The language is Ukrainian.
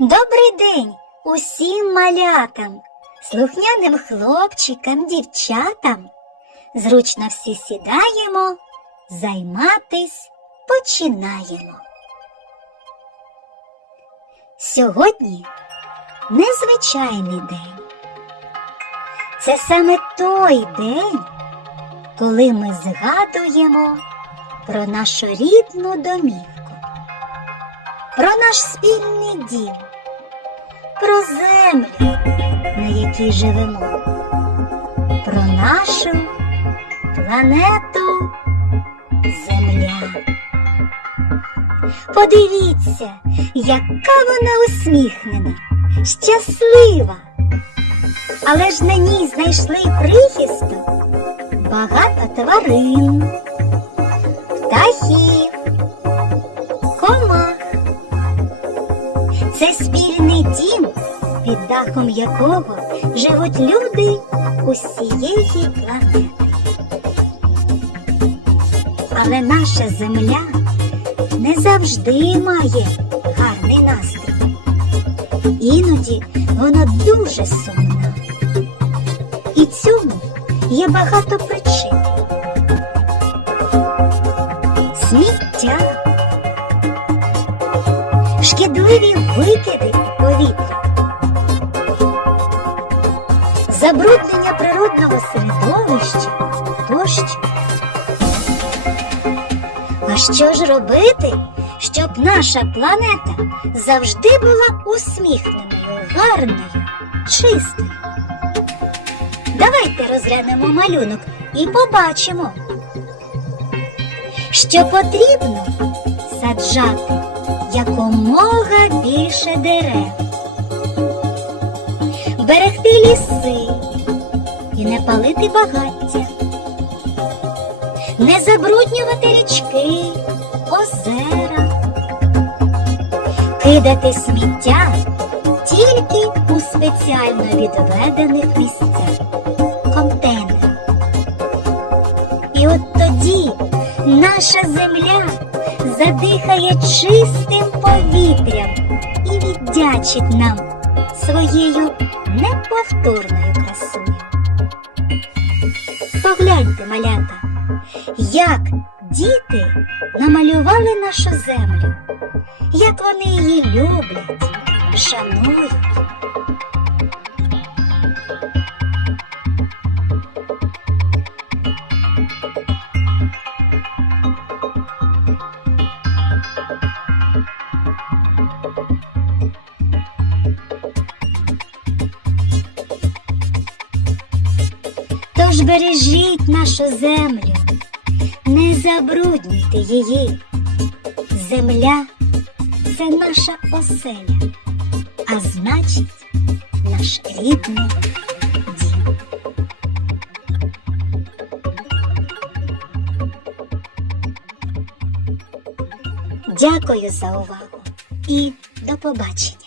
Добрий день усім малятам, слухняним хлопчикам, дівчатам. Зручно всі сідаємо, займатись починаємо. Сьогодні незвичайний день. Це саме той день, коли ми згадуємо про нашу рідну домівку, про наш спільний дім, про землю, на якій живемо, про нашу планету Земля. Подивіться, яка вона усміхнена, щаслива. Але ж на ній знайшли прихисток багато тварин, птахів, дахом якого живуть люди усієї планети. Але наша земля не завжди має гарний настрій. Іноді вона дуже сумна. І цьому є багато причин. Сміття, шкідливі викиди повітря, забруднення природного середовища тощо. А що ж робити, щоб наша планета завжди була усміхненою, гарною, чистою? Давайте розглянемо малюнок і побачимо, що потрібно саджати якомога більше дерев, берегти ліси і не палити багаття, не забруднювати річки, озера, кидати сміття тільки у спеціально відведених місцях контейнерах. І от тоді наша земля задихає чистим повітрям і віддячить нам своєю неповторною красою. Погляньте, малята, як діти намалювали нашу землю, як вони її люблять, шанують. Тож бережіть нашу землю, не забруднюйте її. Земля це наша оселя, а значить, наш рідний дім. Дякую за увагу і до побачення.